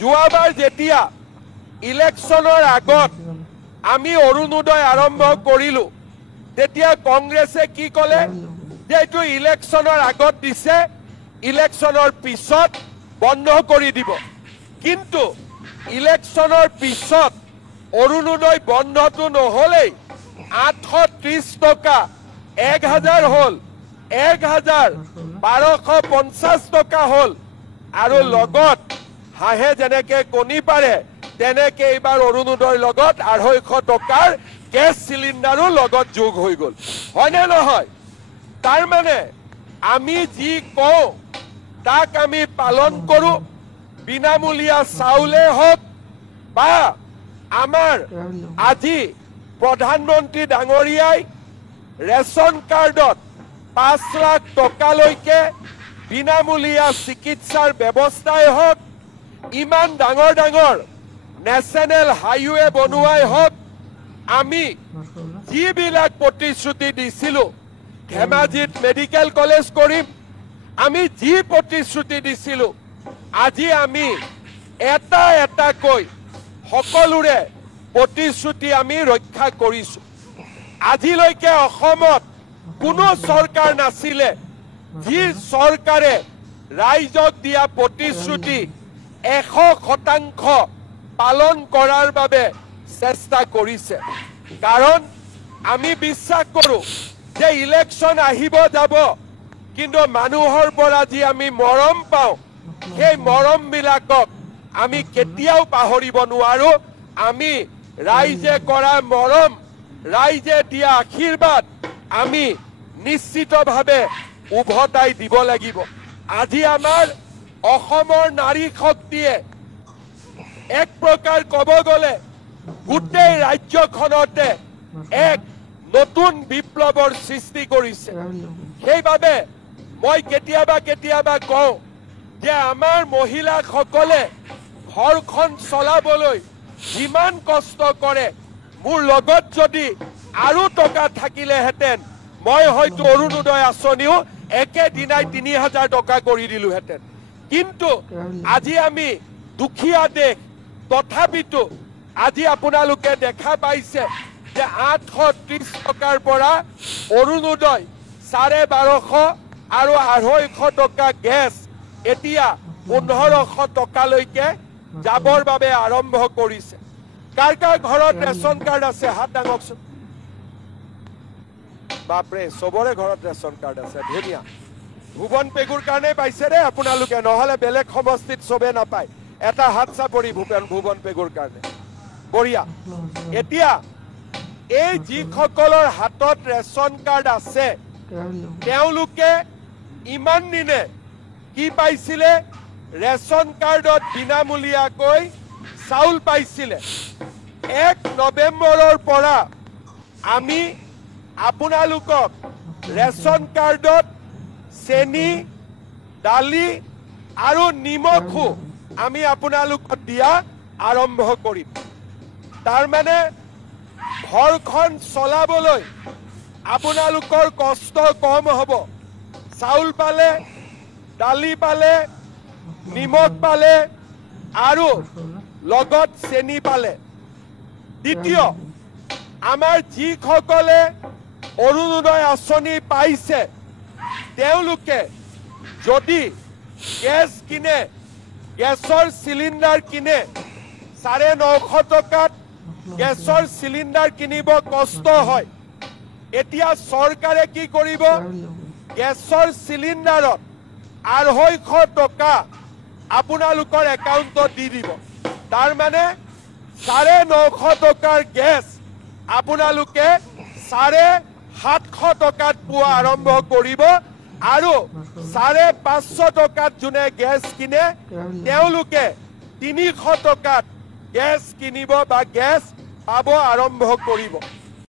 যোৱাবাৰ যেতিয়া ইলেকশ্যনৰ আগত আমি অৰুণোদয় আৰম্ভ কৰিলো তেতিয়া কংগ্ৰেছে কি ক'লে যে এইটো ইলেকশ্যনৰ আগত দিছে ইলেকশ্যনৰ পিছত বন্ধ কৰি দিব কিন্তু ইলেকশ্যনৰ পিছত অৰুণোদয় বন্ধটো নহ'লেই 830 টকা 1000 হ'ল 1250 টকা হ'ল আৰু লগত হাঁহে যেনেকে কণী পাৰে তেনেকে এইবাৰ অৰুণোদয়ৰ লগত 250 টকাৰ গেছ চিলিণ্ডাৰো লগত যোগ হৈ গ'ল হয়নে নহয় তাৰ মানে আমি যি কওঁ তাক আমি পালন কৰোঁ বিনামূলীয়া চাউলে হওক বা আমাৰ আজি প্ৰধানমন্ত্ৰী ডাঙৰীয়াই ৰেচন কাৰ্ডত 5 লাখ টকালৈকে বিনামূলীয়া চিকিৎসাৰ ব্যৱস্থাই হওক ইমান ডাঙৰ ডাঙৰ নেশ্যনেল হাইৱে বনোৱাই হওক আমি যিবিলাক প্ৰতিশ্ৰুতি দিছিলোঁ ধেমাজিত মেডিকেল কলেজ কৰিম আমি যি প্ৰতিশ্ৰুতি দিছিলোঁ আজি আমি এটা এটাকৈ সকলোৰে প্ৰতিশ্ৰুতি আমি ৰক্ষা কৰিছোঁ আজিলৈকে অসমত কোনো চৰকাৰ নাছিলে যি চৰকাৰে ৰাইজক দিয়া প্ৰতিশ্ৰুতি 100% পালন কৰাৰ বাবে চেষ্টা কৰিছে কাৰণ আমি বিশ্বাস কৰোঁ যে ইলেকশ্যন আহিব যাব কিন্তু মানুহৰ পৰা যি আমি মৰম পাওঁ সেই মৰমবিলাকক আমি কেতিয়াও পাহৰিব নোৱাৰো আমি ৰাইজে কৰা মৰম ৰাইজে দিয়া আশীৰ্বাদ আমি নিশ্চিতভাৱে উভতাই দিব লাগিব আজি আমাৰ অসমৰ নাৰী শক্তিয়ে এক প্ৰকাৰ ক'ব গ'লে গোটেই ৰাজ্যখনতে এক নতুন বিপ্লৱৰ সৃষ্টি কৰিছে সেইবাবে মই কেতিয়াবা কওঁ যে আমাৰ মহিলাসকলে ঘৰখন চলাবলৈ যিমান কষ্ট কৰে মোৰ লগত যদি আৰু টকা থাকিলেহেঁতেন মই হয়তো অৰুণোদয় আঁচনিও একেদিনাই 3000 টকা কৰি দিলোহেঁতেন কিন্তু আজি আমি দুখীয়া দেশ তথাপিতো আজি আপোনালোকে দেখা পাইছে যে 830 টকাৰ পৰা অৰুণোদয় 1250 আৰু 250 টকা গেছ এতিয়া 1500 টকালৈকে যাবৰ বাবে আৰম্ভ কৰিছে কাৰ কাৰ ঘৰত ৰেচন কাৰ্ড আছে হাত দাঙকচোন বাপৰে সবৰে ঘৰত ৰেচন কাৰ্ড আছে ধুনীয়া ভুৱন পেগুৰ কাৰণে পাইছে ৰে আপোনালোকে নহলে বেলেগ সমষ্টিত সবে নাপায় এটা হাত চাপৰি ভুৱন পেগুৰ কাৰণে বঢ়িয়া এতিয়া এই যিসকলৰ হাতত ৰেচন কাৰ্ড আছে তেওঁলোকে ইমান দিনে কি পাইছিলে ৰেচন কাৰ্ডত বিনামূলীয়াকৈ চাউল পাইছিলে 1 নৱেম্বৰৰ পৰা আমি আপোনালোকক ৰেচন কাৰ্ডত চেনি দালি আৰু নিমখো আমি আপোনালোকক দিয়া আৰম্ভ কৰিম তাৰ মানে ঘৰখন চলাবলৈ আপোনালোকৰ কষ্ট কম হ'ব চাউল পালে দালি পালে নিমখ পালে আৰু লগত চেনি পালে দ্বিতীয় আমাৰ যিসকলে অৰুণোদয় আঁচনি পাইছে তেওঁলোকে যদি গেছ কিনে গেছৰ চিলিণ্ডাৰ কিনে 950 টকাত গেছৰ চিলিণ্ডাৰ কিনিব কষ্ট হয় এতিয়া চৰকাৰে কি কৰিব গেছৰ চিলিণ্ডাৰত 250 টকা আপোনালোকৰ একাউণ্টত দি দিব তাৰ মানে 950 টকাৰ গেছ আপোনালোকে 750 টকাত পোৱা আৰম্ভ কৰিব আৰু 550 টকাত যোনে গেছ কিনে তেওঁলোকে 300 টকাত গেছ কিনিব বা গেছ পাব আৰম্ভ কৰিব